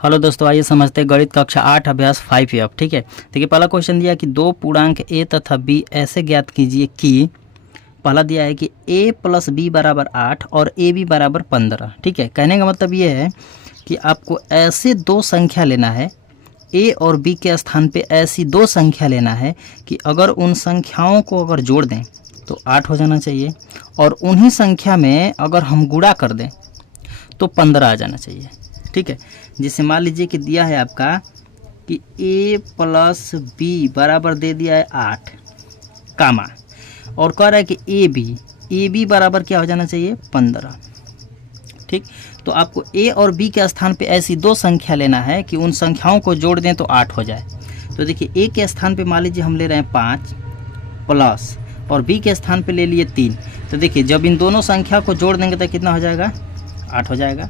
Hello दोस्तों, आइए समझते हैं गणित कक्षा 8 अभ्यास 5F। ठीक है, देखिए पहला क्वेश्चन दिया कि दो पूर्णांक a तथा b ऐसे ज्ञात कीजिए कि पहला दिया है कि a प्लस बी बराबर 8 और ए बी बराबर 15। ठीक है, कहने का मतलब ये है कि आपको ऐसे दो संख्या लेना है, a और b के स्थान पे ऐसी दो संख्या लेना है कि अगर उन संख्याओं को अगर जोड़ दें तो 8 हो जाना चाहिए, और उन्हीं संख्या में अगर हम गुणा कर दें तो 15 आ जाना चाहिए। ठीक है, जैसे मान लीजिए कि दिया है आपका कि a प्लस बी बराबर दे दिया है 8 कामा, और कह रहा है कि ए बी बराबर क्या हो जाना चाहिए 15। ठीक, तो आपको a और b के स्थान पे ऐसी दो संख्या लेना है कि उन संख्याओं को जोड़ दें तो 8 हो जाए। तो देखिए a के स्थान पे मान लीजिए हम ले रहे हैं 5 प्लस, और b के स्थान पे ले लिए 3। तो देखिए जब इन दोनों संख्या को जोड़ देंगे तो कितना हो जाएगा 8 हो जाएगा।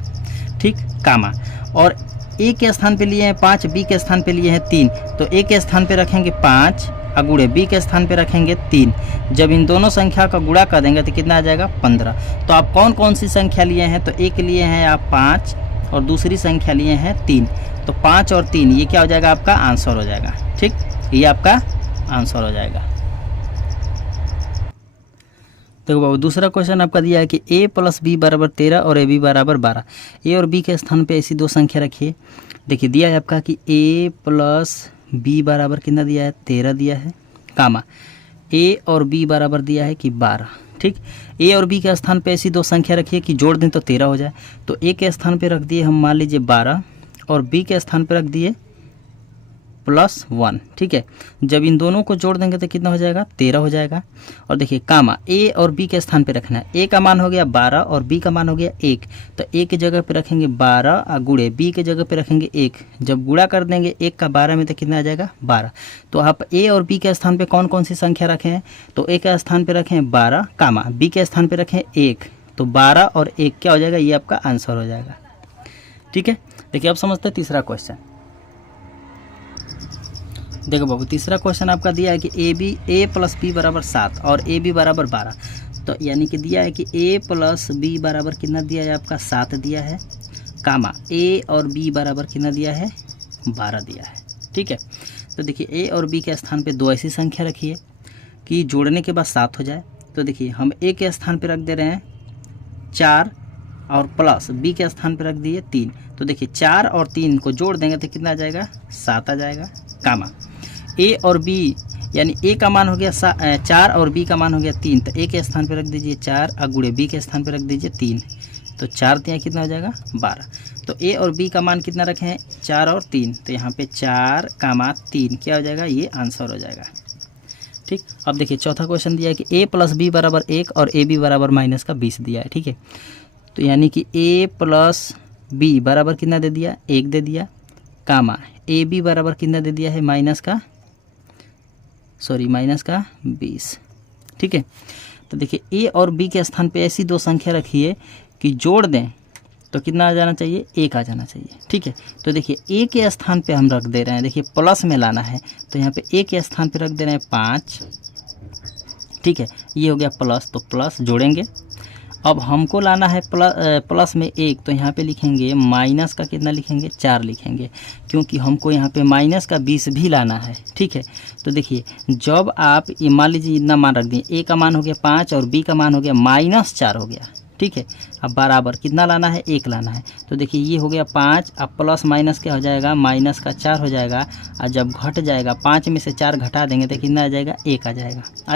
ठीक, कामा, और a के स्थान पे लिए हैं 5, b के स्थान पे लिए हैं 3, तो a के स्थान पे रखेंगे 5 और गुणे b के स्थान पे रखेंगे 3। जब इन दोनों संख्या का गुणा कर देंगे तो कितना आ जाएगा 15। तो आप कौन कौन सी संख्या लिए हैं, तो एक लिए हैं आप 5 और दूसरी संख्या लिए हैं 3। तो 5 और 3 ये क्या हो जाएगा आपका आंसर हो जाएगा। ठीक, ये आपका आंसर हो जाएगा। देखो बाबू, दूसरा क्वेश्चन आपका दिया है कि a प्लस बी बराबर 13 और ए बी बराबर 12। ए और बी के स्थान पे ऐसी दो संख्या रखिए। देखिए दिया है आपका कि a प्लस बी बराबर कितना दिया है 13 दिया है, कामा a और b बराबर दिया है कि 12। ठीक, a और b के स्थान पे ऐसी दो संख्या रखिए कि जोड़ दें तो 13 हो जाए। तो a के स्थान पे रख दिए हम मान लीजिए 12 और b के स्थान पे रख दिए +1। ठीक है, जब इन दोनों को जोड़ देंगे तो कितना हो जाएगा 13 हो जाएगा। और देखिए कामा a और b के स्थान पे रखना है। a का मान हो गया 12 और b का मान हो गया 1, तो a की जगह पे रखेंगे 12 और गुणे b की जगह पे रखेंगे 1। जब गुणा कर देंगे 1 का 12 में तो कितना आ जाएगा 12। तो आप a और b के स्थान पे कौन कौन सी संख्या रखे हैं, तो a के स्थान पे रखें 12 कामा, b के स्थान पे रखें 1, तो 12 और 1 क्या हो जाएगा, ये आपका आंसर हो जाएगा। ठीक है, देखिए अब समझते हैं तीसरा क्वेश्चन। देखो बाबू, तीसरा क्वेश्चन आपका दिया है कि a प्लस बी बराबर 7 और ए बी बराबर 12। तो यानी कि दिया है कि a प्लस बी बराबर कितना दिया है आपका 7 दिया है, कामा a और b बराबर कितना दिया है 12 दिया है। ठीक है, तो देखिए a और b के स्थान पे दो ऐसी संख्या रखिए कि जोड़ने के बाद 7 हो जाए। तो देखिए हम a के स्थान पे रख दे रहे हैं 4 और प्लस b के स्थान पे रख दिए 3। तो देखिए 4 और 3 को जोड़ देंगे तो कितना आ जाएगा 7 आ जाएगा, कामा a और b यानी a का मान हो गया 4 और b का मान हो गया 3। तो a के स्थान पे रख दीजिए 4 और गुणे b के स्थान पे रख दीजिए 3। तो 4 3 कितना हो जाएगा 12। तो a और b का मान कितना रखे हैं 4 और 3, तो यहाँ पे 4 कामा 3 क्या हो जाएगा, ये आंसर हो जाएगा। ठीक, अब देखिए चौथा क्वेश्चन दिया है कि a प्लस बी बराबर 1 और ए बी बराबर -20 दिया है। ठीक है, तो यानी कि a प्लस बी बराबर कितना दे दिया 1 दे दिया, कामा ए बी बराबर कितना दे दिया है -20। ठीक है, तो देखिए a और b के स्थान पे ऐसी दो संख्या रखिए कि जोड़ दें तो कितना आ जाना चाहिए 1 आ जाना चाहिए। ठीक है, तो देखिए a के स्थान पे हम रख दे रहे हैं, देखिए प्लस में लाना है तो यहाँ पे a के स्थान पे रख दे रहे हैं 5। ठीक है, ये हो गया प्लस, तो प्लस जोड़ेंगे। अब हमको लाना है प्लस में 1, तो यहाँ पे लिखेंगे माइनस का कितना लिखेंगे 4 लिखेंगे, क्योंकि हमको यहाँ पे माइनस का 20 भी लाना है। ठीक है, तो देखिए जब आप ये मान लीजिए इतना मान रख दिए, a का मान हो गया 5 और b का मान हो गया -4 हो गया। ठीक है, अब बराबर कितना लाना है 1 लाना है। तो देखिए ये हो गया 5, अब प्लस माइनस क्या हो जाएगा -4 हो जाएगा, और जब घट जाएगा 5 में से 4 घटा देंगे तो कितना आ जाएगा 1 आ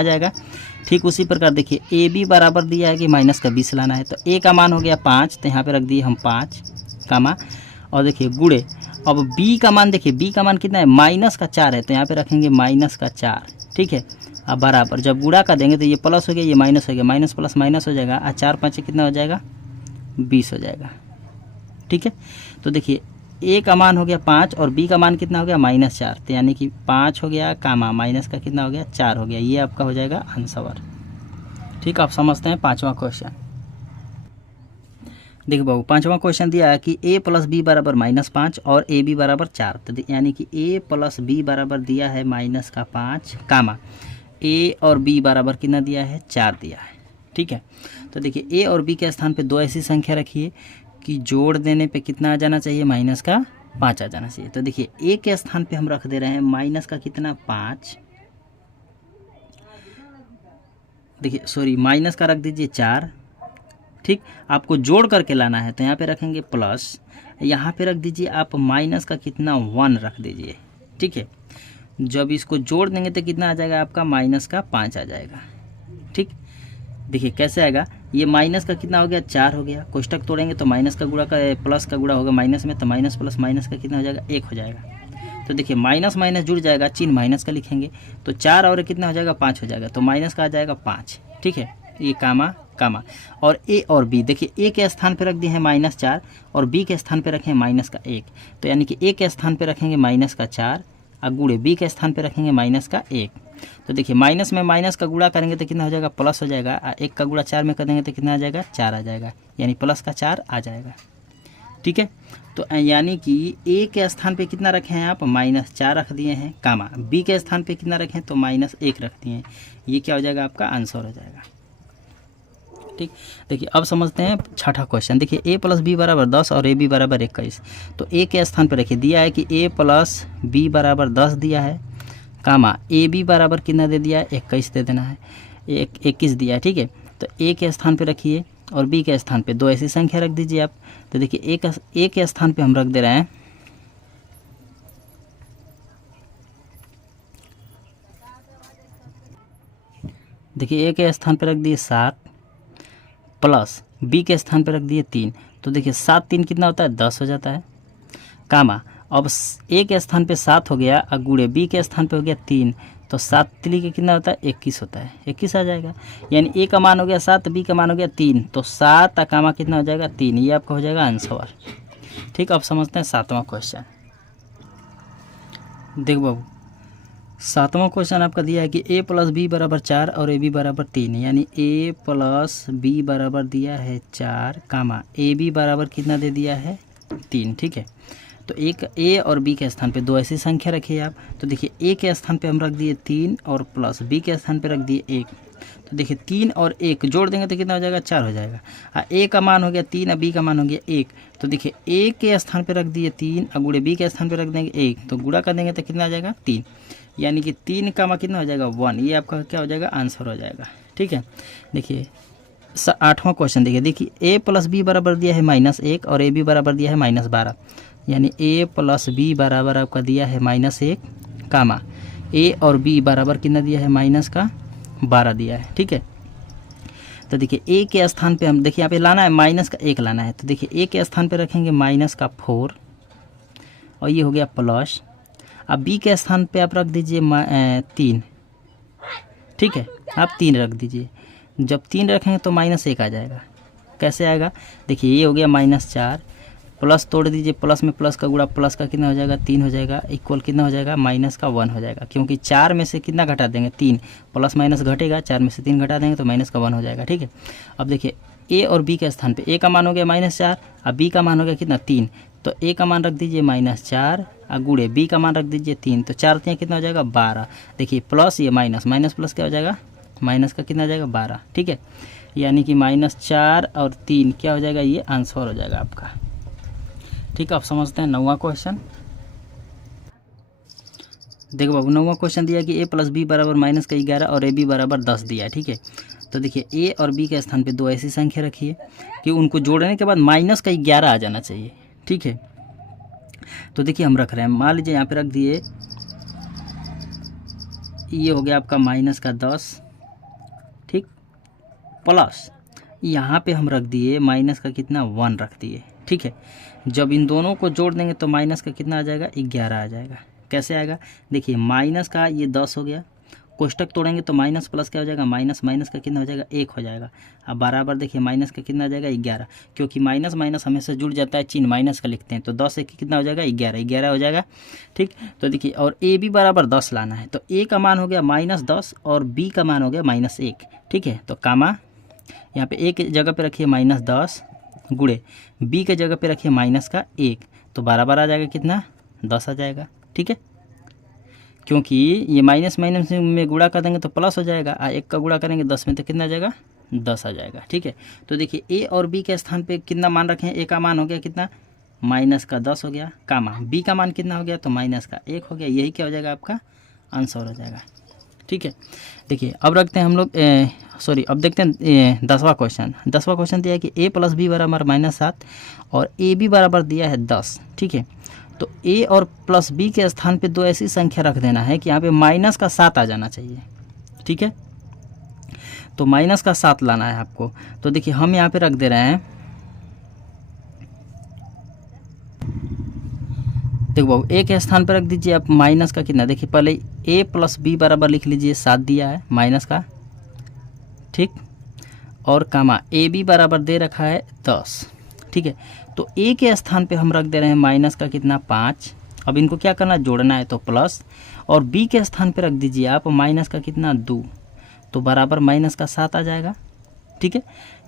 जाएगा। ठीक उसी प्रकार देखिए ए बी बराबर दिया है कि -20 लाना है, तो a का मान हो गया 5, तो यहाँ पे रख दिए हम 5 कामा, और देखिए गुणे अब b का मान, देखिए b का मान कितना है -4 है, तो यहाँ पे रखेंगे -4। ठीक है, अब बराबर जब गुणा कर देंगे तो ये प्लस हो गया, ये माइनस हो गया, माइनस प्लस माइनस हो जाएगा, और 4 5 कितना हो जाएगा 20 हो जाएगा। ठीक है, तो देखिए a का मान हो गया 5 और b का मान कितना हो गया -4, तो यानी कि 5 हो गया कामा माइनस का कितना हो गया 4 हो गया, ये आपका हो जाएगा आंसर। ठीक, आप समझते हैं पाँचवा क्वेश्चन। देखो बाबू, पाँचवा क्वेश्चन दिया है कि a प्लस बी बराबर -5 और ए बी बराबर 4। तो यानी कि a प्लस बी बराबर दिया है -5 कामा a और b बराबर कितना दिया है 4 दिया है। ठीक है, तो देखिए a और b के स्थान पे दो ऐसी संख्या रखिए कि जोड़ देने पे कितना आ जाना चाहिए 5 आ जाना चाहिए। तो देखिए ए के स्थान पे हम रख दे रहे हैं माइनस का कितना 5, देखिए सॉरी माइनस का रख दीजिए 4, ठीक। आपको जोड़ करके लाना है तो यहाँ पे रखेंगे प्लस, यहाँ पे रख दीजिए आप माइनस का कितना 1 रख दीजिए, ठीक है। जब इसको जोड़ देंगे तो कितना आ जाएगा आपका माइनस का 5 आ जाएगा, ठीक। देखिए कैसे आएगा, ये माइनस का कितना हो गया 4 हो गया, कोष्टक तोड़ेंगे तो माइनस का गुणा का प्लस का गुणा होगा माइनस में, तो माइनस प्लस माइनस का कितना हो जाएगा 1 हो जाएगा। तो देखिए माइनस माइनस जुड़ जाएगा, चिन्ह माइनस का लिखेंगे तो 4 और कितना हो जाएगा 5 हो जाएगा, तो माइनस का आ जाएगा 5, ठीक है। ये कामा कामा और ए और बी, देखिए ए के स्थान पे रख दिए हैं -4 और बी के स्थान पे रखें माइनस का 1, तो यानी कि ए के स्थान पे रखेंगे माइनस का 4 और गुणे बी के स्थान पे रखेंगे माइनस का 1। तो देखिए माइनस में माइनस का गुणा करेंगे तो कितना हो जाएगा प्लस हो जाएगा, 1 का गुणा 4 में कर देंगे तो कितना आ जाएगा 4 आ जाएगा, यानी प्लस का 4 आ जाएगा, ठीक है। तो यानी कि ए के स्थान पे कितना रखे हैं आप -4 रख दिए हैं, कामा बी के स्थान पे कितना रखें तो -1 रख दिए हैं, ये क्या हो जाएगा आपका आंसर हो जाएगा, ठीक। देखिए अब समझते हैं छठा क्वेश्चन। देखिए a + b = 10 और ab = 21, तो a के स्थान पर रखिए, दिया है कि a + b = 10 दिया है, कामा ab बराबर कितना दे दिया है 21 दे देना है, 21 दिया है, ठीक है। तो a के स्थान पे रखिए और b के स्थान पे दो ऐसी संख्या रख दीजिए आप। तो देखिए a के स्थान पे हम रख दे रहे हैं देखिए a के स्थान पे रख दिए 7 प्लस b के स्थान पे रख दिए 3, तो देखिए 7 3 कितना होता है 10 हो जाता है, कामा अब a के स्थान पे 7 हो गया और गुणे b के स्थान पे हो गया 3, तो 7 3 के कितना होता है 21 होता है, 21 आ जाएगा, यानी a का मान हो गया 7, b का मान हो गया 3, तो 7 कामा कितना हो जाएगा 3, ये आपका हो जाएगा आंसर, ठीक। अब समझते हैं 7वां क्वेश्चन। देख बाबू 7वां क्वेश्चन आपका दिया है कि a + b = 4 और ab = 3, यानी a + b बराबर दिया है 4, कामा ab बराबर कितना दे दिया है 3, ठीक है। तो एक a और b के स्थान पे दो ऐसी संख्या रखिए आप। तो देखिए a के स्थान पे हम रख दिए 3 और प्लस b के स्थान पे रख दिए 1, तो देखिए 3 और 1 जोड़ देंगे तो कितना हो जाएगा 4 हो जाएगा, a का मान हो गया 3 और b का मान हो गया 1, तो देखिए a के स्थान पे रख दिए 3 और गुणे b के स्थान पे रख देंगे 1, तो गुणा कर देंगे तो कितना आ जाएगा 3, यानी कि 3 का मान कितना हो जाएगा 1, ये आपका क्या हो जाएगा आंसर हो जाएगा, ठीक है। देखिए 8वां क्वेश्चन देखिए a + b बराबर दिया है -1 और ab बराबर दिया है -12, यानी a + b बराबर आपका दिया है -1, कामा a और b बराबर कितना दिया है -12 दिया है, ठीक है। तो देखिए a के स्थान पे हम देखिए यहाँ पे लाना है -1 लाना है, तो देखिए a के स्थान पे रखेंगे -4 और ये हो गया प्लस, अब b के स्थान पे आप रख दीजिए 3, ठीक है, आप 3 रख दीजिए, जब 3 रखेंगे तो -1 आ जाएगा, कैसे आएगा, देखिए ये हो गया -4 प्लस तोड़ दीजिए, प्लस में प्लस का गुणा प्लस का कितना हो जाएगा 3 हो जाएगा, इक्वल कितना हो जाएगा -1 हो जाएगा, क्योंकि 4 में से कितना घटा देंगे 3, प्लस माइनस घटेगा, 4 में से 3 घटा देंगे तो -1 हो जाएगा, ठीक है। अब देखिए a और b के स्थान पे a का मान हो गया -4 और b का मान हो गया कितना 3, तो a का मान रख दीजिए -4 और गुणे b का मान रख दीजिए 3, तो 4 3 कितना हो जाएगा 12, देखिए प्लस ये माइनस प्लस क्या हो जाएगा माइनस का कितना हो जाएगा 12, ठीक है, यानी कि -4 और 3 क्या हो जाएगा ये आंसर हो जाएगा आपका, ठीक है। आप समझते हैं 9वां क्वेश्चन। देखो बाबू 9वां क्वेश्चन दिया कि a + b बराबर -11 और ab बराबर 10 दिया, ठीक है। तो देखिए a और b के स्थान पे दो ऐसी संख्या रखिए कि उनको जोड़ने के बाद -11 आ जाना चाहिए, ठीक है। तो देखिए हम रख रहे हैं, मान लीजिए यहाँ पे रख दिए, ये हो गया आपका -10, ठीक, प्लस यहाँ पे हम रख दिए माइनस का कितना 1 रख दिए, ठीक है। जब इन दोनों को जोड़ देंगे तो माइनस का कितना आ जाएगा 11 आ जाएगा, कैसे आएगा, देखिए माइनस का ये 10 हो गया, कोष्टक तोड़ेंगे तो माइनस प्लस क्या हो जाएगा माइनस का कितना हो जाएगा 1 हो जाएगा, अब बराबर देखिए माइनस का कितना आ जाएगा 11, क्योंकि माइनस हमेशा जुड़ जाता है, चिन्ह माइनस का लिखते हैं, तो 10 एक कितना हो जाएगा 11 हो जाएगा, ठीक। तो देखिए और a b बराबर 10 लाना है, तो a का मान हो गया -10 और b का मान हो गया -1, ठीक है। तो कामा यहाँ पे a की जगह पे रखिए -10 गुणे b के जगह पे रखिए -1, तो बराबर आ जाएगा कितना 10 आ जाएगा, ठीक है, क्योंकि ये माइनस में गुणा कर देंगे तो प्लस हो जाएगा, 1 का गुणा करेंगे 10 में तो कितना आ जाएगा 10 आ जाएगा, ठीक है। तो देखिए a और b के स्थान पे कितना मान रखें, a का मान हो गया कितना माइनस का 10 हो गया, कामा बी का मान कितना हो गया, तो माइनस का 1 हो गया। यही क्या हो जाएगा, आपका आंसर हो जाएगा। ठीक है, देखिए अब रखते हैं हम लोग अब देखते हैं 10वां क्वेश्चन। 10वां क्वेश्चन दिया है कि a प्लस बी बराबर -7 और ए बी बराबर दिया है 10। ठीक है, तो a और प्लस बी के स्थान पे दो ऐसी संख्या रख देना है कि यहाँ पे माइनस का 7 आ जाना चाहिए। ठीक है, तो माइनस का 7 लाना है आपको। तो देखिए हम यहाँ पे रख दे रहे हैं, देखो बाबू ए के स्थान पर रख दीजिए आप माइनस का कितना, देखिए पहले a प्लस बी बराबर लिख लीजिए 7 दिया है माइनस का, ठीक, और कामा ए बी बराबर दे रखा है 10। ठीक है, तो a के स्थान पे हम रख दे रहे हैं माइनस का कितना 5। अब इनको क्या करना, जोड़ना है तो प्लस, और b के स्थान पे रख दीजिए आप माइनस का कितना 2, तो बराबर माइनस का 7 आ जाएगा। ठीक है,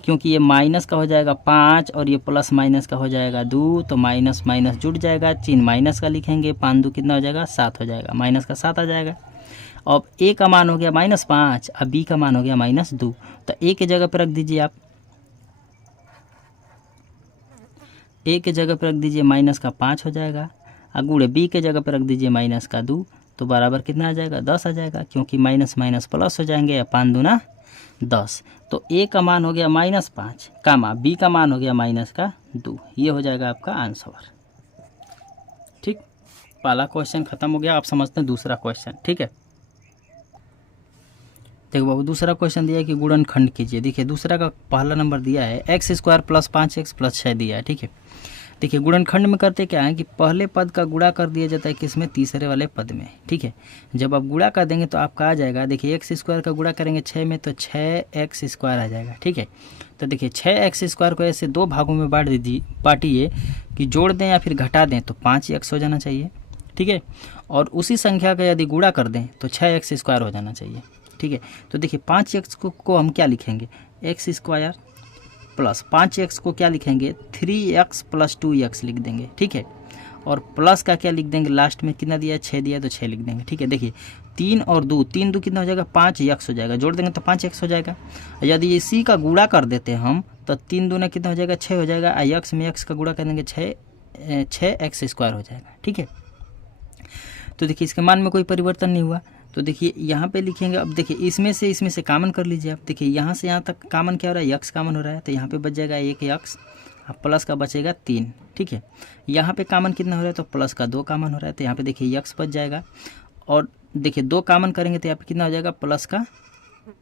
क्योंकि ये माइनस का हो जाएगा 5 और ये प्लस माइनस का हो जाएगा 2, तो माइनस माइनस जुड़ जाएगा, चिन्ह माइनस का लिखेंगे, 5 2 कितना हो जाएगा 7 हो जाएगा, माइनस का 7 आ जाएगा। अब a का मान हो गया -5, अब b का मान हो गया -2, तो a के जगह पर रख दीजिए आप, a के जगह पर रख दीजिए माइनस का 5 हो जाएगा, और गुणे b के जगह पर रख दीजिए माइनस का 2, तो बराबर कितना आ जाएगा 10 आ जाएगा, क्योंकि माइनस माइनस प्लस हो जाएंगे, या 5 दूना 10। तो a का मान हो गया -5, कामा b का मान हो गया -2। ये हो जाएगा आपका आंसर। ठीक, पहला क्वेश्चन खत्म हो गया। आप समझते हैं दूसरा क्वेश्चन। ठीक है, देखो बाबू दूसरा क्वेश्चन दिया है कि गुणनखंड कीजिए। देखिए दूसरा का पहला नंबर दिया है x² + 5x + 6 दिया है। ठीक है, देखिए गुणनखंड में करते क्या है कि पहले पद का गुणा कर दिया जाता है किसमें, तीसरे वाले पद में। ठीक है, जब आप गुणा कर देंगे तो आपका आ जाएगा, देखिए x² का गुणा करेंगे 6 में तो 6x² आ जाएगा। ठीक है, तो देखिए 6x² को ऐसे दो भागों में बांटिए कि जोड़ दें या फिर घटा दें तो 5x हो जाना चाहिए। ठीक है, और उसी संख्या का यदि गुणा कर दें तो 6x² हो जाना चाहिए। ठीक है, तो देखिए 5x को हम क्या लिखेंगे, x² प्लस 5x को क्या लिखेंगे, 3x + 2x लिख देंगे। ठीक है, और प्लस का क्या लिख देंगे, लास्ट में कितना दिया है 6 दिया तो 6 लिख देंगे। ठीक है, देखिए 3 और 2, 3 2 कितना हो जाएगा 5x हो जाएगा, जोड़ देंगे तो 5x हो जाएगा। यदि इसी का गुणा कर देते हैं हम तो 3 दूना कितना हो जाएगा 6 हो जाएगा, x में x का गुणा कर देंगे 6x² हो जाएगा। ठीक है, तो देखिए इसके मान में कोई परिवर्तन नहीं हुआ, तो देखिए यहाँ पे लिखेंगे। अब देखिए इसमें से कॉमन कर लीजिए आप, देखिए यहाँ से यहाँ तक कॉमन क्या हो रहा है, x कॉमन हो रहा है, तो यहाँ पे बच जाएगा 1x, अब प्लस का बचेगा 3। ठीक है, यहाँ पे कॉमन कितना हो रहा है, तो प्लस का 2 कॉमन हो रहा है, तो यहाँ पे देखिए x बच जाएगा, और देखिए 2 कॉमन करेंगे तो यहाँ पे कितना हो जाएगा, प्लस का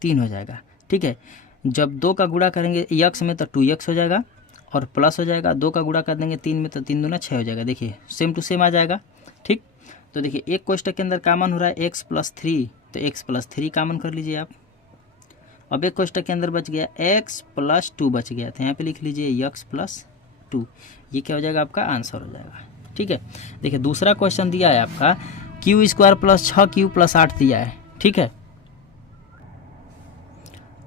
3 हो जाएगा। ठीक है, जब 2 का गुणा करेंगे x में तो 2x हो जाएगा, और प्लस हो जाएगा, 2 का गुणा कर देंगे 3 में तो 3 दूना 6 हो जाएगा। देखिए सेम टू सेम आ जाएगा। ठीक, तो देखिए एक कोष्टक के अंदर कॉमन हो रहा है x + 3, तो x + 3 कॉमन कर लीजिए आप। अब एक कोष्टक के अंदर बच गया x + 2 बच गया, तो यहाँ पे लिख लीजिए x + 2। ये क्या हो जाएगा, आपका आंसर हो जाएगा। ठीक है, देखिए दूसरा क्वेश्चन दिया है आपका q² + 6q + 8 दिया है। ठीक है,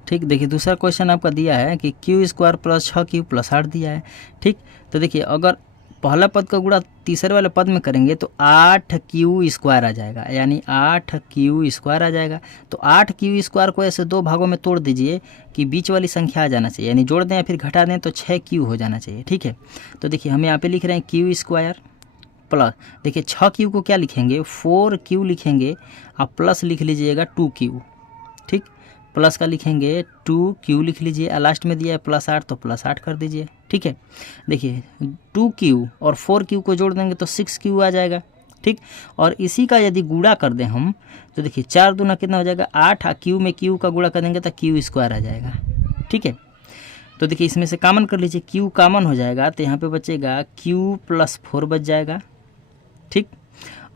ठीक, देखिए दूसरा क्वेश्चन आपका दिया है कि q² + 6q + 8 दिया है। ठीक, तो देखिए अगर पहला पद का गुणा तीसरे वाले पद में करेंगे तो 8q² आ जाएगा, यानी 8q² आ जाएगा। तो 8q² को ऐसे दो भागों में तोड़ दीजिए कि बीच वाली संख्या आ जाना चाहिए, यानी जोड़ दें या फिर घटा दें तो 6q हो जाना चाहिए। ठीक है, तो देखिए हम यहाँ पे लिख रहे हैं q² प्लस, देखिए 6q को क्या लिखेंगे, 4q लिखेंगे, आप प्लस लिख लीजिएगा 2q। ठीक, प्लस का लिखेंगे 2q लिख लीजिए, और लास्ट में दिया है +8 तो +8 कर दीजिए। ठीक है, देखिए 2q और 4q को जोड़ देंगे तो 6q आ जाएगा। ठीक, और इसी का यदि गुणा कर दें हम तो देखिए 4 दूना कितना हो जाएगा 8, और q में q का गुणा कर देंगे तो q² आ जाएगा। ठीक है, तो देखिए इसमें से कॉमन कर लीजिए, q कॉमन हो जाएगा तो यहाँ पे बचेगा q + 4 बच जाएगा। ठीक,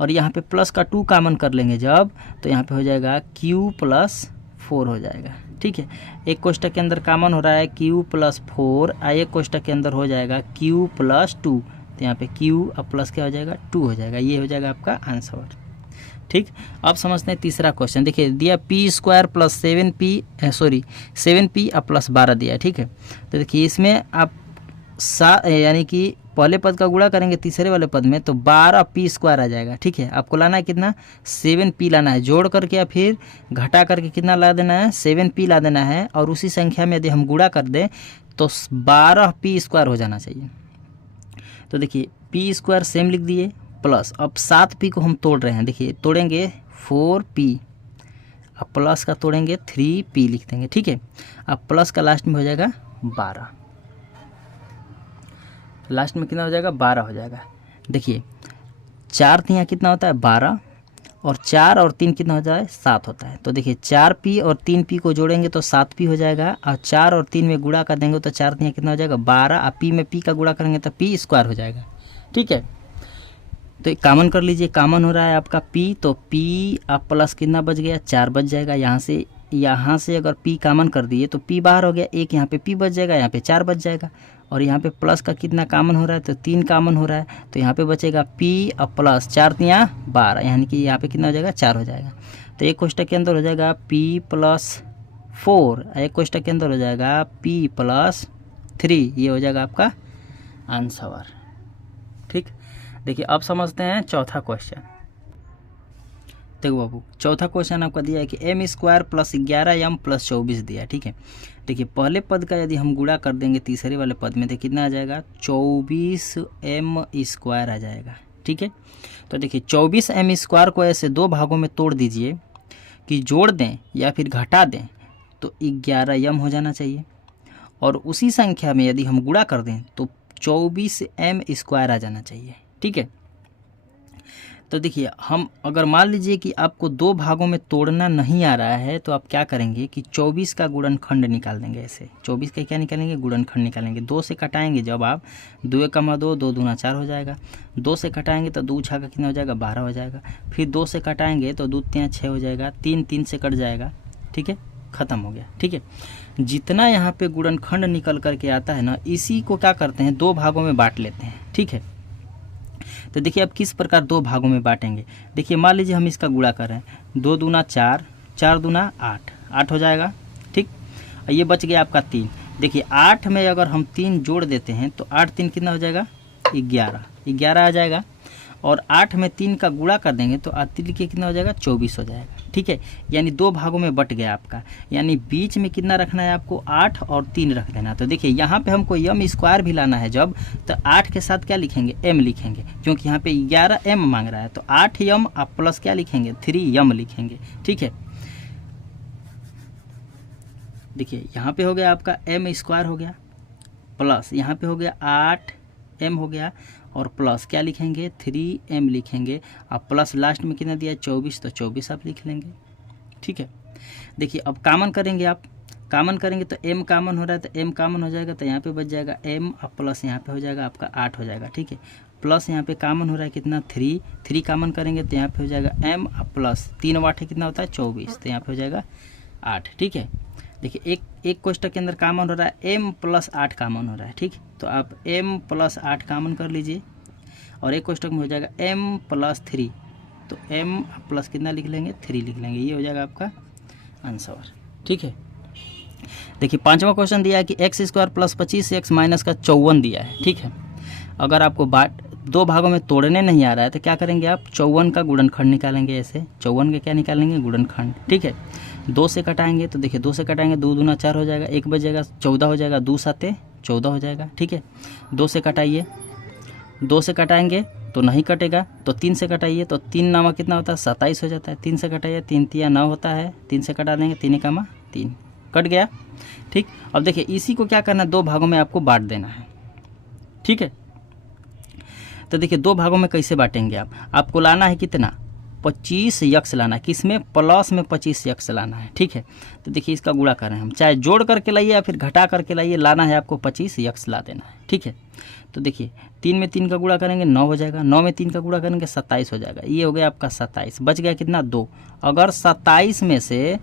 और यहाँ पे प्लस का 2 कॉमन कर लेंगे जब, तो यहाँ पे हो जाएगा q + 4 हो जाएगा। ठीक है, एक कोष्टक के अंदर कॉमन हो रहा है q + 4, एक कोष्टक के अंदर हो जाएगा q + 2, तो यहाँ पे q और प्लस क्या हो जाएगा 2 हो जाएगा। ये हो जाएगा आपका आंसर। ठीक, अब समझते हैं तीसरा क्वेश्चन। देखिए दिया p² + 7p + 12 दिया है। ठीक है, तो देखिए इसमें आप यानी कि पहले पद का गुणा करेंगे तीसरे वाले पद में तो 12p² आ जाएगा। ठीक है, आपको लाना है कितना, 7p लाना है, जोड़ करके या फिर घटा करके कितना ला देना है, 7p ला देना है, और उसी संख्या में यदि हम गुणा कर दें तो 12p² हो जाना चाहिए। तो देखिए पी स्क्वायर सेम लिख दिए प्लस, अब 7p को हम तोड़ रहे हैं, देखिए तोड़ेंगे 4p, अब प्लस का तोड़ेंगे 3p लिख देंगे, ठीक है। अब प्लस का लास्ट में हो जाएगा 12, लास्ट में कितना हो जाएगा 12 हो जाएगा। देखिए 4 तियाँ कितना होता है 12, और 4 और 3 कितना हो जाए 7 होता है। तो देखिए 4p और 3p को जोड़ेंगे तो 7p हो जाएगा, और 4 और 3 में गुणा कर देंगे तो 4 तियाँ कितना हो जाएगा 12, और p में p का गुणा करेंगे तो p स्क्वायर हो जाएगा, ठीक है। तो एक कॉमन कर लीजिए, कॉमन हो रहा है आपका p, तो p अब प्लस कितना बच गया 4 बच जाएगा, यहाँ से अगर p कॉमन कर दिए तो p बाहर हो गया, एक यहाँ पे p बच जाएगा, यहाँ पे 4 बच जाएगा, और यहाँ पे प्लस का कितना कॉमन हो रहा है तो 3 कॉमन हो रहा है, तो यहाँ पे बचेगा p अब प्लस 4 तियाँ 12, यानी कि यहाँ पे कितना हो जाएगा 4 हो जाएगा। तो एक कोष्टक के अंदर हो जाएगा p + 4, एक कोष्टक के अंदर हो जाएगा p + 3, ये हो जाएगा आपका आंसर, ठीक। देखिए अब समझते हैं चौथा क्वेश्चन। देखो बाबू चौथा क्वेश्चन आपका दिया है कि m² + 11m + 24 दिया है, ठीक है। देखिए पहले पद का यदि हम गुणा कर देंगे तीसरे वाले पद में तो कितना आ जाएगा 24m² आ जाएगा, ठीक है। तो देखिए 24m² को ऐसे दो भागों में तोड़ दीजिए कि जोड़ दें या फिर घटा दें तो 11m हो जाना चाहिए, और उसी संख्या में यदि हम गुणा कर दें तो 24m² आ जाना चाहिए, ठीक है। तो देखिए हम अगर मान लीजिए कि आपको दो भागों में तोड़ना नहीं आ रहा है तो आप क्या करेंगे कि 24 का गुणनखंड निकाल देंगे, ऐसे 24 का क्या निकालेंगे गुणनखंड निकालेंगे, 2 से कटाएंगे जब आप 2 × 2 2 दूना 4 हो जाएगा, 2 से कटाएंगे तो 2 छक्का कितना हो जाएगा 12 हो जाएगा, फिर 2 से कटाएंगे तो 2 तियाँ 6 हो जाएगा, 3 3 से कट जाएगा, ठीक है, ख़त्म हो गया, ठीक है। जितना यहाँ पे गुणनखंड निकल करके आता है ना, इसी को क्या करते हैं दो भागों में बांट लेते हैं, ठीक है। तो देखिए अब किस प्रकार दो भागों में बांटेंगे। देखिए मान लीजिए हम इसका गुणा कर रहे हैं, 2 दूना 4, 4 दूना 8, 8 हो जाएगा, ठीक। और ये बच गया आपका 3। देखिए 8 में अगर हम 3 जोड़ देते हैं तो 8 3 कितना हो जाएगा 11 आ जाएगा, और 8 में 3 का गुणा कर देंगे तो 3 के कितना हो जाएगा 24 हो जाएगा, ठीक है। यानी दो भागों में बट गया आपका, यानी बीच में कितना रखना है आपको 8 और 3 रख देना। तो देखिए यहाँ पे हमको m² भी लाना है जब, तो 8 के साथ क्या लिखेंगे m लिखेंगे, क्योंकि यहाँ पे 11m मांग रहा है, तो 8m आप प्लस क्या लिखेंगे 3m लिखेंगे, ठीक है। देखिए यहाँ पे हो गया आपका m² हो गया, प्लस यहाँ पे हो गया 8m हो गया, और प्लस क्या लिखेंगे 3m लिखेंगे, अब प्लस लास्ट में कितना दिया 24, तो 24 आप लिख लेंगे, ठीक है। देखिए अब कॉमन करेंगे, आप कॉमन करेंगे तो m कॉमन हो रहा है तो m कॉमन हो जाएगा, तो यहाँ पे बच जाएगा m, अब प्लस यहाँ पे हो जाएगा आपका 8 हो जाएगा, ठीक है। प्लस यहाँ पे कॉमन हो रहा है कितना 3 कॉमन करेंगे तो यहाँ पे हो जाएगा m, अब प्लस 3 और 8 कितना होता है 24, तो यहाँ पे हो जाएगा 8, ठीक है। देखिए एक कोष्टक के अंदर कॉमन हो रहा है m + 8 कॉमन हो रहा है, ठीक। तो आप m + 8 कॉमन कर लीजिए, और एक कोष्टक में हो जाएगा m + 3, तो m प्लस कितना लिख लेंगे 3 लिख लेंगे, ये हो जाएगा आपका आंसर, ठीक है। देखिए पांचवा क्वेश्चन दिया है कि x² + 25x - 54 दिया है, ठीक है। अगर आपको दो भागों में तोड़ने नहीं आ रहा है तो क्या करेंगे आप 54 का गुणनखंड निकालेंगे, ऐसे 54 का क्या निकालेंगे गुणनखंड, ठीक है। 2 से कटाएंगे तो देखिए 2 से कटाएंगे 2 दूना 4 हो जाएगा, 1 बच जाएगा 14 हो जाएगा, 2 7 14 हो जाएगा, ठीक है। 2 से कटाइए, 2 से कटाएंगे तो नहीं कटेगा, तो 3 से कटाइए तो 3 नामा कितना होता है 27 हो जाता है, 3 से कटाइए 3 तिया 9 होता है, 3 से कटा देंगे 3 × 3 कट गया, ठीक। अब देखिए इसी को क्या करना है दो भागों में आपको बांट देना है, ठीक है। तो देखिए दो भागों में कैसे बांटेंगे आपको लाना है कितना 25x लाना है, किस में प्लस में 25x लाना है, ठीक है। तो देखिए इसका गुणा करें हम, चाहे जोड़ करके लाइए या फिर घटा करके लाइए, लाना है आपको 25x ला देना है, ठीक है। तो देखिए 3 में 3 का गुणा करेंगे 9 हो जाएगा, 9 में 3 का गुणा करेंगे 27 हो जाएगा, ये हो गया आपका 27, बच गया कितना 2। अगर 27 में से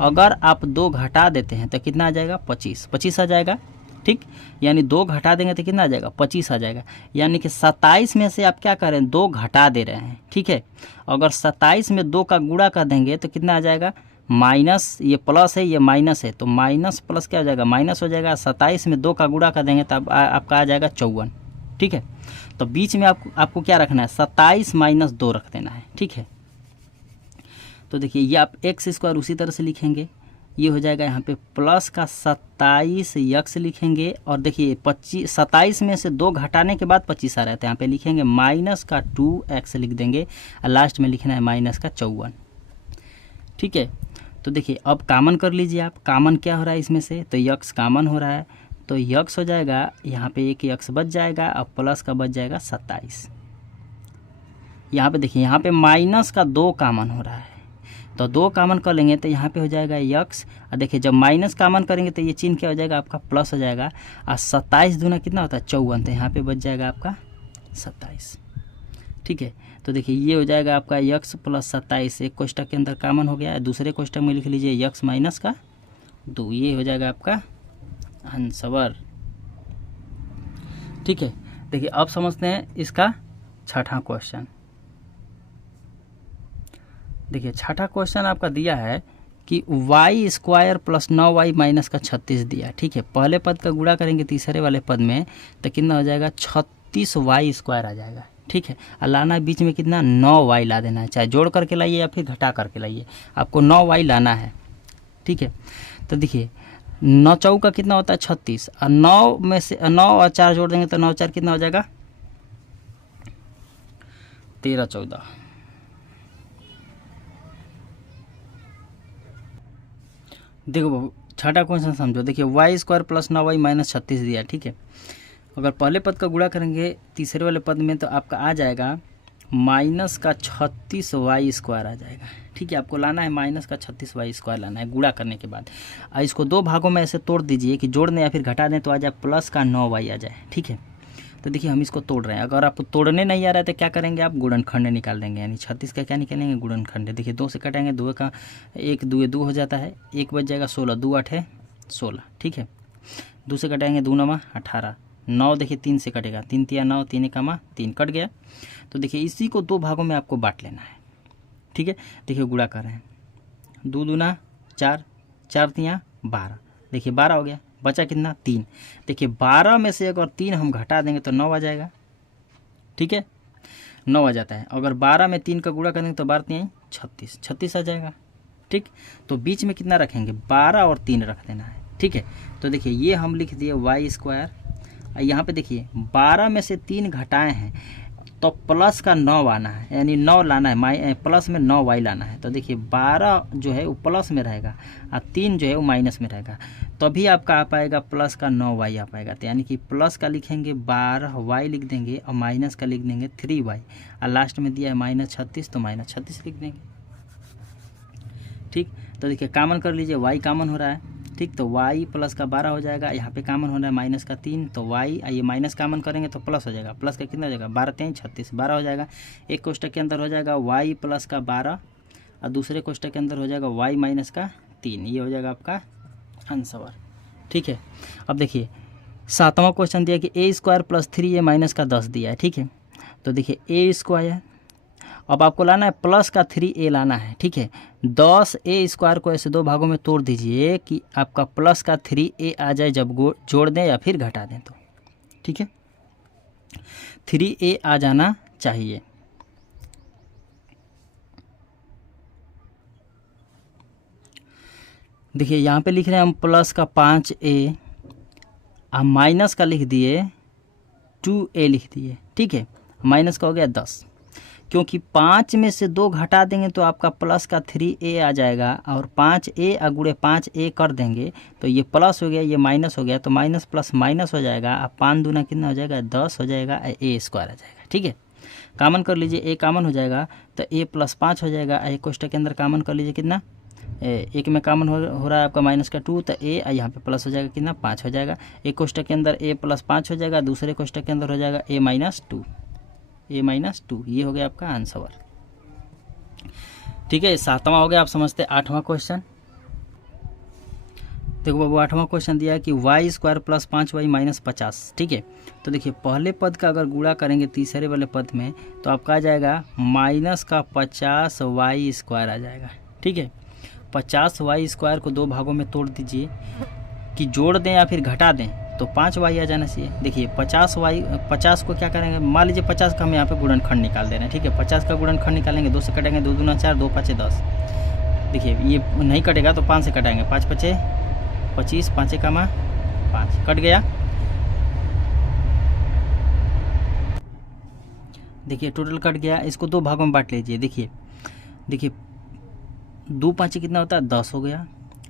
अगर आप 2 घटा देते हैं तो कितना आ जाएगा 25 आ जाएगा, ठीक। यानी 2 घटा देंगे तो कितना आ जाएगा 25 आ जाएगा, यानी कि 27 में से आप क्या करें 2 घटा दे रहे हैं, ठीक है। अगर 27 में 2 का गुणा कर देंगे तो कितना आ जाएगा माइनस, ये प्लस है ये माइनस है, तो माइनस प्लस क्या हो जाएगा माइनस हो जाएगा, 27 में 2 का गुणा कर देंगे तो आपका आ जाएगा 54, ठीक है। तो बीच में आपको क्या रखना है 27 - 2 रख देना है, ठीक है। तो देखिए ये आप x² उसी तरह से लिखेंगे, ये हो जाएगा यहाँ पे प्लस का 27 यक्स लिखेंगे, और देखिए 27 में से 2 घटाने के बाद 25 आ रहा है, तो यहाँ पे लिखेंगे माइनस का 2x लिख देंगे, और लास्ट में लिखना है माइनस का 54। ठीक है, तो देखिए अब कॉमन कर लीजिए आप, कॉमन क्या हो रहा है इसमें से, तो यक्स कॉमन हो रहा है, तो यक्स हो जाएगा यहाँ पे एक यक्स बच जाएगा, और प्लस का बच जाएगा 27। यहाँ पे देखिए यहाँ पे माइनस का 2 कॉमन हो रहा है, तो 2 कॉमन कर लेंगे तो यहाँ पे हो जाएगा यक्स, और देखिए जब माइनस कॉमन करेंगे तो ये चिन्ह क्या हो जाएगा आपका प्लस हो जाएगा, और 27 दूना कितना होता है 54, तो यहाँ पे बच जाएगा आपका 27। ठीक है, तो देखिए ये हो जाएगा आपका यक्स प्लस 27, एक कोष्टक के अंदर कॉमन हो गया है, दूसरे कोष्टक में लिख लीजिए यक्स माइनस का 2, ये हो जाएगा आपका आंसर। ठीक है, देखिए अब समझते हैं इसका छठा क्वेश्चन। देखिए छठा क्वेश्चन आपका दिया है कि Y square plus 9y minus का 36 दिया है। ठीक है, पहले पद का गुणा करेंगे तीसरे वाले पद में तो कितना हो जाएगा 36y स्क्वायर आ जाएगा। ठीक है, और लाना है बीच में कितना 9y ला देना है, चाहे जोड़ करके लाइए या फिर घटा करके लाइए, आपको 9y लाना है। ठीक है, तो देखिए 9 चौका कितना होता है 36, और 9 में से 9 और 4 जोड़ देंगे तो 9 4 कितना हो जाएगा 13 14। देखो बाबू छठा क्वेश्चन समझो, देखिए Y square plus 9y minus 36 दिया। ठीक है, अगर पहले पद का गुणा करेंगे तीसरे वाले पद में तो आपका आ जाएगा माइनस का 36y स्क्वायर आ जाएगा। ठीक है, आपको लाना है माइनस का 36y स्क्वायर लाना है गुणा करने के बाद, और इसको 2 भागों में ऐसे तोड़ दीजिए कि जोड़ने या फिर घटा दें तो आ जाए प्लस का 9y आ जाए। ठीक है, तो देखिए हम इसको तोड़ रहे हैं, अगर आपको तोड़ने नहीं आ रहा है तो क्या करेंगे आप गुणनखंड निकाल देंगे, यानी 36 का क्या निकालेंगे गुणनखंड। देखिए 2 से कटेंगे, 2 का 1 2 2 हो जाता है, 1 बच जाएगा 16, 2 8 है 16। ठीक है, 2 से कटाएंगे 2 9 18, 9 देखिए 3 से कटेगा, 3 3 9, 3 1 3 कट गया। तो देखिए इसी को 2 भागों में आपको बांट लेना है। ठीक है, देखिए गुणा कर रहे हैं, 2 दूना 4, 4 3 12, देखिए 12 हो गया, बचा कितना 3। देखिए 12 में से अगर 3 हम घटा देंगे तो 9 आ जाएगा। ठीक है, 9 आ जाता है, अगर 12 में 3 का गुणा करेंगे तो 12 3 36, 36 आ जाएगा। ठीक, तो बीच में कितना रखेंगे 12 और 3 रख देना है। ठीक है, तो देखिए ये हम लिख दिए वाई स्क्वायर, यहाँ पे देखिए 12 में से 3 घटाए हैं तो प्लस का 9 आना है, यानी 9 लाना है, प्लस में 9y लाना है। तो देखिए 12 जो है वो प्लस में रहेगा और 3 जो है वो माइनस में रहेगा, तभी आपका आ पाएगा प्लस का 9y आ पाएगा। तो यानी कि प्लस का लिखेंगे 12y लिख देंगे और माइनस का लिख देंगे 3y, और लास्ट में दिया है माइनस 36 तो माइनस 36 लिख देंगे। ठीक, तो देखिए कॉमन कर लीजिए, y कॉमन हो रहा है। ठीक, तो y प्लस का 12 हो जाएगा, यहाँ पे कॉमन हो रहा है माइनस का 3, तो y ये माइनस कॉमन करेंगे तो प्लस हो जाएगा, प्लस का कितना हो जाएगा 12 3 36, 12 हो जाएगा। एक कोष्टक के अंदर हो जाएगा y प्लस का 12 और दूसरे कोष्टक के अंदर हो जाएगा y माइनस का 3, ये हो जाएगा आपका आंसर। ठीक है, अब देखिए 7वां क्वेश्चन दिया कि a square plus 3a minus का 10 दिया है। ठीक है, तो देखिए a स्क्वायर, अब आपको लाना है प्लस का 3a लाना है। ठीक है, 10a स्क्वायर को ऐसे 2 भागों में तोड़ दीजिए कि आपका प्लस का 3a आ जाए जब जोड़ दें या फिर घटा दें तो। ठीक है, 3a आ जाना चाहिए। देखिए यहाँ पे लिख रहे हैं हम प्लस का 5a, हम माइनस का लिख दिए 2a लिख दिए। ठीक है, माइनस का हो गया 10, क्योंकि 5 में से 2 घटा देंगे तो आपका प्लस का 3a आ जाएगा, और 5a गुणे 5a कर देंगे तो ये प्लस हो गया, ये माइनस हो गया, तो माइनस प्लस माइनस हो जाएगा। अब 5 दूना कितना हो जाएगा 10 हो जाएगा, a स्क्वायर आ जाएगा। ठीक है, कॉमन कर लीजिए, a कॉमन हो जाएगा तो a प्लस 5 हो जाएगा। एक कोष्टक के अंदर कॉमन कर लीजिए, कितना एक में कॉमन हो रहा है आपका माइनस का 2, तो a यहाँ पे प्लस हो जाएगा, कितना 5 हो जाएगा। एक कोष्टक के अंदर a प्लस 5 हो जाएगा, दूसरे कोष्टक के अंदर हो जाएगा a माइनस 2, ये हो गया आपका आंसर। ठीक है, 7वां हो गया। आप समझते 8वां क्वेश्चन। देखो बाबू 8वां क्वेश्चन दिया है कि Y square plus 5y minus 50। ठीक है, तो देखिए पहले पद का अगर गुणा करेंगे तीसरे वाले पद में तो आपका आ जाएगा माइनस का 50y स्क्वायर आ जाएगा। ठीक है, 50y स्क्वायर को 2 भागों में तोड़ दीजिए कि जोड़ दें या फिर घटा दें तो 5y आ जाना चाहिए। देखिए 50 को क्या करेंगे, मान लीजिए 50 का हम यहाँ पे गुणनखंड निकाल दे रहे हैं। ठीक है, 50 का गुणनखंड निकालेंगे, 2 से कटेंगे, 2 दूना 4, 2 5 10, देखिए ये नहीं कटेगा तो 5 से कटाएंगे, 5 पचे 25, 5 कामा 5 कट गया। देखिए टोटल कट गया। इसको 2 भागों में बांट लीजिए। देखिए 2 5 कितना होता है 10 हो गया,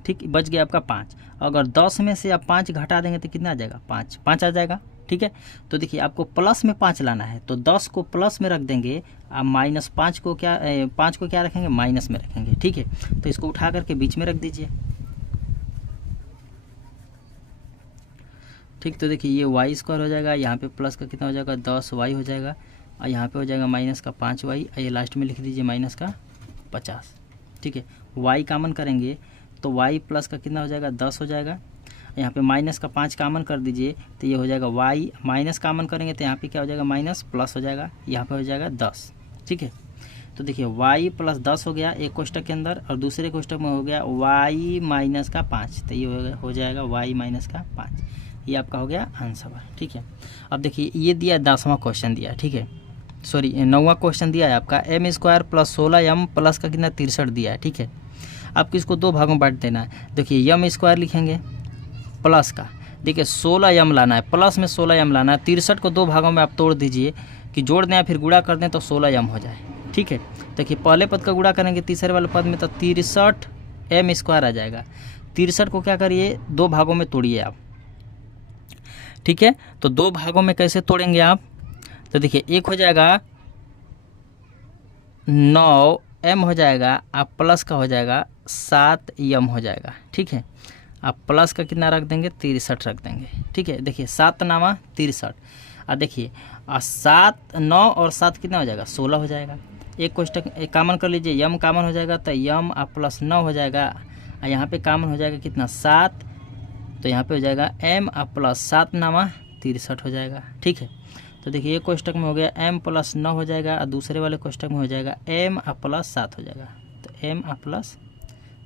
ठीक, बच गया आपका 5। अगर 10 में से आप 5 घटा देंगे तो कितना आ जाएगा 5 आ जाएगा, ठीक है। तो देखिए आपको प्लस में 5 लाना है तो 10 को प्लस में रख देंगे, आप -5 को क्या 5 को क्या रखेंगे माइनस में रखेंगे, ठीक है। तो इसको उठा करके बीच में रख दीजिए, ठीक। तो देखिए ये y² हो जाएगा, यहाँ पे प्लस का कितना हो जाएगा 10y हो जाएगा, और यहाँ पे हो जाएगा माइनस का 5y, ये लास्ट में लिख दीजिए माइनस का 50, ठीक है। y कामन करेंगे तो y प्लस का कितना हो जाएगा 10 हो जाएगा, यहाँ पे माइनस का 5 कामन कर दीजिए तो ये हो जाएगा y, माइनस कामन करेंगे तो यहाँ पे क्या हो जाएगा माइनस, प्लस हो जाएगा, यहाँ पे हो जाएगा 10, ठीक है। तो देखिए y प्लस 10 हो गया एक कोष्टक के अंदर, और दूसरे कोष्टक में हो गया y माइनस का 5, तो ये हो जाएगा y माइनस का 5, ये आपका हो गया आंसर, ठीक है। अब देखिए ये दिया 10वां क्वेश्चन दिया, ठीक है, सॉरी 9वां क्वेश्चन दिया है आपका, m² + 16m प्लस का कितना 63 दिया है, ठीक है। आपको इसको 2 भागों में बांट देना है। देखिए m² लिखेंगे प्लस का, देखिए 16m लाना है, प्लस में 16m लाना है, 63 को 2 भागों में आप तोड़ दीजिए कि जोड़ दें या फिर गुणा कर दें तो 16m हो जाए, ठीक है। देखिए पहले पद का गुणा करेंगे तीसरे वाले पद में तो 63m² आ जाएगा। 63 को क्या करिए 2 भागों में तोड़िए आप, ठीक है। तो 2 भागों में कैसे तोड़ेंगे आप, तो देखिए एक हो जाएगा 9m हो जाएगा, आप प्लस का हो जाएगा 7m हो जाएगा, ठीक है। आप प्लस का कितना रख देंगे 63 रख देंगे, ठीक है। देखिए 7 नामा 63, और देखिए 7 9 और 7 कितना हो जाएगा 16 हो जाएगा। एक कोष्टक एक कामन कर लीजिए, m कामन हो जाएगा तो m आप प्लस 9 हो जाएगा, और यहाँ पे कामन हो जाएगा कितना 7, तो यहाँ पे हो जाएगा m आप प्लस 7 नामा 63 हो जाएगा, ठीक है। तो देखिए एक कोष्टक में हो गया m प्लस 9 हो जाएगा, और दूसरे वाले कोष्टक में हो जाएगा m आप प्लस 7 हो जाएगा, तो m आप प्लस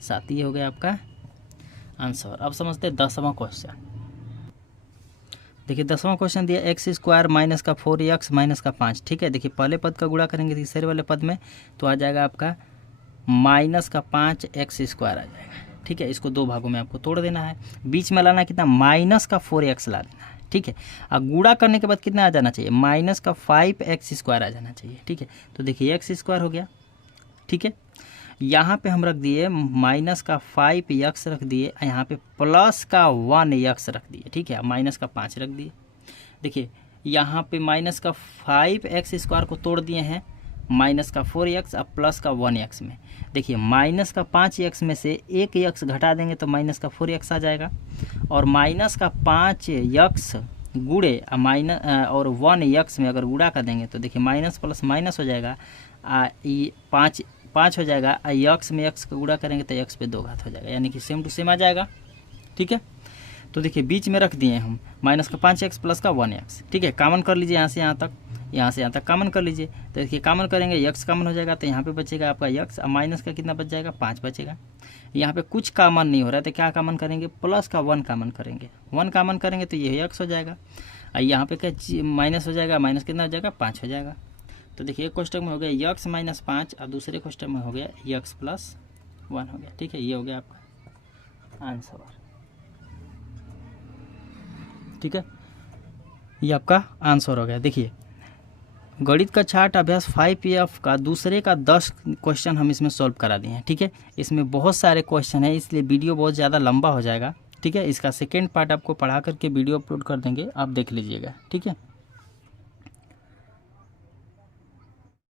7, ये हो गया आपका आंसर। अब समझते हैं 10वां क्वेश्चन। देखिए 10वां क्वेश्चन दिया x² माइनस का 4x माइनस का 5, ठीक है। देखिए पहले पद का गुणा करेंगे तीसरे वाले पद में तो आ जाएगा आपका माइनस का 5x² आ जाएगा, ठीक है। इसको 2 भागों में आपको तोड़ देना है, बीच में लाना कितना माइनस का 4x ला देना है, ठीक है। और गुणा करने के बाद कितना आ जाना चाहिए माइनस का 5x² आ जाना चाहिए, ठीक है। तो देखिए x² हो गया, ठीक है। यहाँ पे हम रख दिए माइनस का 5x रख दिए, यहाँ पे प्लस का 1x रख दिए, ठीक है। माइनस का 5 रख दिए। देखिए यहाँ पे माइनस का 5x² को तोड़ दिए हैं माइनस का 4x और प्लस का 1x में। देखिए माइनस का 5x में से 1x घटा देंगे तो माइनस का 4x आ जाएगा, और माइनस का 5x गुणे और 1x में अगर गुणा कर देंगे तो देखिए माइनस प्लस माइनस हो जाएगा, ये 5 हो जाएगा, x में x का गुणा करेंगे तो x पे 2 घात हो जाएगा, यानी कि सेम टू सेम आ जाएगा, ठीक है। तो देखिए बीच में रख दिए हम माइनस का 5x प्लस का 1x, ठीक है। कामन कर लीजिए यहाँ से यहाँ तक, यहाँ से यहाँ तक कामन कर लीजिए। तो देखिए कामन करेंगे x कामन हो जाएगा तो यहाँ पे बचेगा आपका x, और माइनस का कितना बच जाएगा 5 बचेगा। यहाँ पे कुछ कामन नहीं हो रहा है तो क्या कामन करेंगे प्लस का 1 कामन करेंगे, 1 कामन करेंगे तो ये x हो जाएगा, और यहाँ पे क्या माइनस हो जाएगा, माइनस कितना हो जाएगा 5 हो जाएगा। तो देखिए एक कोष्टक में हो गया x माइनस 5 और दूसरे कोष्टक में हो गया x प्लस 1 हो गया, ठीक है। ये हो गया आपका आंसर, ठीक है। ये आपका आंसर हो गया। देखिए गणित का चार्ट अभ्यास 5F का दूसरे का 10 क्वेश्चन हम इसमें सॉल्व करा दिए हैं, ठीक है। इसमें बहुत सारे क्वेश्चन हैं इसलिए वीडियो बहुत ज़्यादा लंबा हो जाएगा, ठीक है। इसका सेकेंड पार्ट आपको पढ़ा करके वीडियो अपलोड कर देंगे, आप देख लीजिएगा, ठीक है।